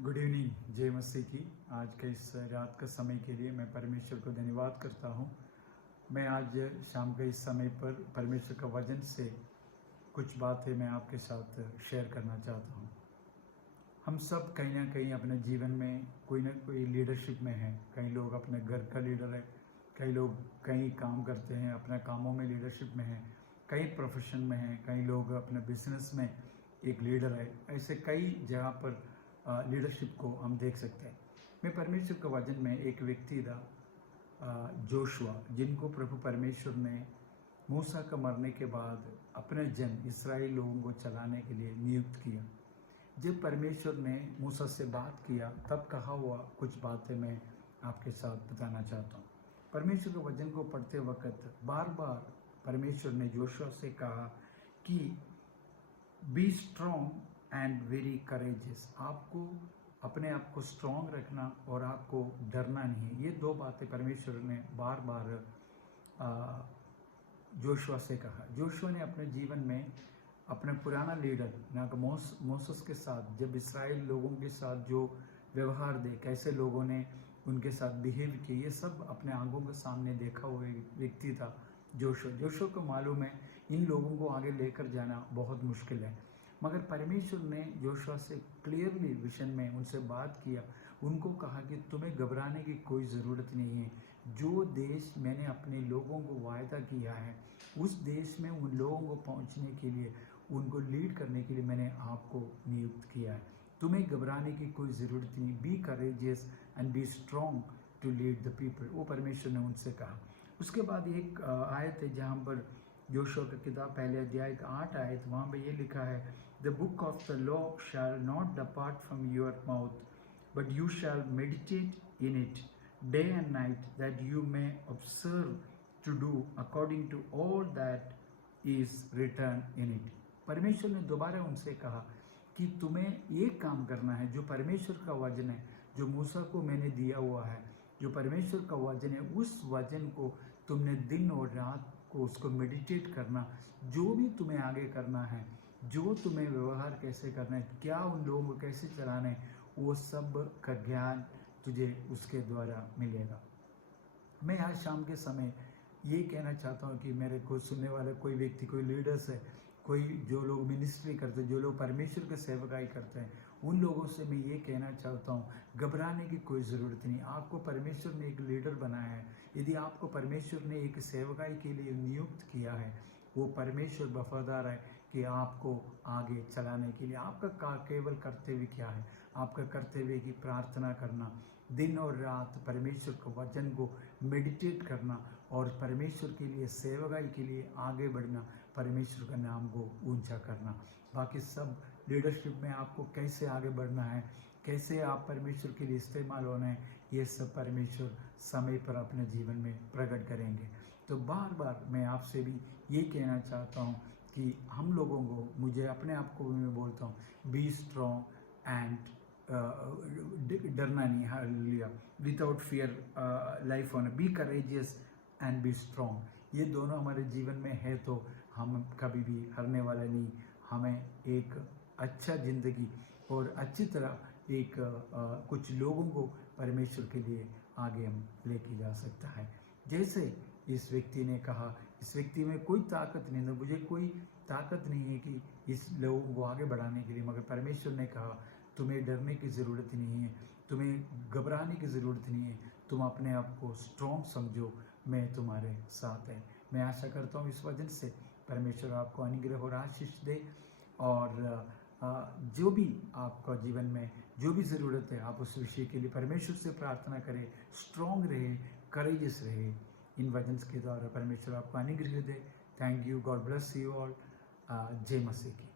Good evening. जय मसीह की। आज के इस रात का समय के लिए मैं परमेश्वर को धन्यवाद करता हूँ। मैं आज शाम के इस समय पर परमेश्वर का वचन से कुछ बातें मैं आपके साथ शेयर करना चाहता हूँ। हम सब कहीं ना कहीं अपने जीवन में कोई ना कोई लीडरशिप में हैं। कई लोग अपने घर का लीडर है, कई लोग कई काम करते हैं, अपने कामों में लीडरशिप में हैं, कई प्रोफेशन में हैं, कई लोग अपने बिजनेस में एक लीडर है। ऐसे कई जगह पर लीडरशिप को हम देख सकते हैं। मैं परमेश्वर के वचन में एक व्यक्ति था जोशुआ, जिनको प्रभु परमेश्वर ने मूसा का मरने के बाद अपने जन इस्राएल लोगों को चलाने के लिए नियुक्त किया। जब परमेश्वर ने मूसा से बात किया तब कहा हुआ कुछ बातें मैं आपके साथ बताना चाहता हूँ। परमेश्वर के वचन को पढ़ते वक्त बार बार परमेश्वर ने जोशुआ से कहा कि be strong and very courageous. आपको अपने आप को स्ट्रॉन्ग रखना और आपको डरना नहीं है। ये दो बातें परमेश्वर ने बार बार जोशुआ से कहा। जोशुआ ने अपने जीवन में अपने पुराना लीडर मोसेस के साथ जब इस्राएल लोगों के साथ जो व्यवहार दे, कैसे लोगों ने उनके साथ बिहेव किए, ये सब अपने आंखों के सामने देखा हुआ व्यक्ति था जोशुआ। जोशुआ को मालूम है इन लोगों को आगे लेकर जाना बहुत मुश्किल है, मगर परमेश्वर ने जोशुआ से क्लियरली विजन में उनसे बात किया। उनको कहा कि तुम्हें घबराने की कोई ज़रूरत नहीं है। जो देश मैंने अपने लोगों को वायदा किया है, उस देश में उन लोगों को पहुंचने के लिए, उनको लीड करने के लिए मैंने आपको नियुक्त किया है। तुम्हें घबराने की कोई ज़रूरत नहीं। Be courageous and be strong to lead the people, वो परमेश्वर ने उनसे कहा। उसके बाद एक आयत है जहाँ पर जोशुआ की किताब पहले अध्याय का 8 आयत, वहाँ पे ये लिखा है, the book of the law shall not depart from your mouth, but you shall meditate in it day and night, that you may observe to do according to all that is written in it. परमेश्वर ने दोबारा उनसे कहा कि तुम्हें एक काम करना है, जो परमेश्वर का वचन है, जो मूसा को मैंने दिया हुआ है, जो परमेश्वर का वचन है, उस वचन को तुमने दिन और रात को उसको मेडिटेट करना। जो भी तुम्हें आगे करना है, जो तुम्हें व्यवहार कैसे करना है, क्या उन लोगों को कैसे चलाना है, वो सब का ज्ञान तुझे उसके द्वारा मिलेगा। मैं आज शाम के समय ये कहना चाहता हूँ कि मेरे को सुनने वाले कोई व्यक्ति, कोई लीडर्स है, कोई जो लोग मिनिस्ट्री करते हैं, जो लोग परमेश्वर के सेवकाई करते हैं, उन लोगों से मैं ये कहना चाहता हूँ, घबराने की कोई ज़रूरत नहीं। आपको परमेश्वर ने एक लीडर बनाया है। यदि आपको परमेश्वर ने एक सेवकाई के लिए नियुक्त किया है, वो परमेश्वर वफादार है कि आपको आगे चलाने के लिए। आपका केवल कर्तव्य क्या है? आपका कर्तव्य की प्रार्थना करना, दिन और रात परमेश्वर के वचन को मेडिटेट करना और परमेश्वर के लिए सेवकाई के लिए आगे बढ़ना, परमेश्वर का नाम को ऊंचा करना। बाकी सब लीडरशिप में आपको कैसे आगे बढ़ना है, कैसे आप परमेश्वर के लिए इस्तेमाल होना है, ये सब परमेश्वर समय पर अपने जीवन में प्रकट करेंगे। तो बार बार मैं आपसे भी ये कहना चाहता हूँ कि हम लोगों को, मुझे अपने आप को भी मैं बोलता हूँ, बी स्ट्रॉन्ग एंड डरना नहीं, हालेलुया, विदाउट फियर लाइफ होना, B courageous and be strong. ये दोनों हमारे जीवन में है तो हम कभी भी हारने वाला नहीं। हमें एक अच्छा जिंदगी और अच्छी तरह एक कुछ लोगों को परमेश्वर के लिए आगे हम लेके जा सकता है। जैसे इस व्यक्ति ने कहा, इस व्यक्ति में कोई ताकत नहीं है, मुझे कोई ताकत नहीं है कि इस लोगों को आगे बढ़ाने के लिए, मगर परमेश्वर ने कहा तुम्हें डरने की ज़रूरत नहीं है, तुम्हें घबराने की ज़रूरत नहीं है, तुम अपने आप को स्ट्रॉन्ग समझो, मैं तुम्हारे साथ है। मैं आशा करता हूँ इस वजन से परमेश्वर आपको अनुग्रह और आशीष दे, और जो भी आपका जीवन में जो भी ज़रूरत है, आप उस विषय के लिए परमेश्वर से प्रार्थना करें, स्ट्रॉन्ग रहे, करेजियस रहे। इन वचन के द्वारा परमेश्वर आपको अनुग्रह दे। Thank you, God bless you all. जय मसीह की।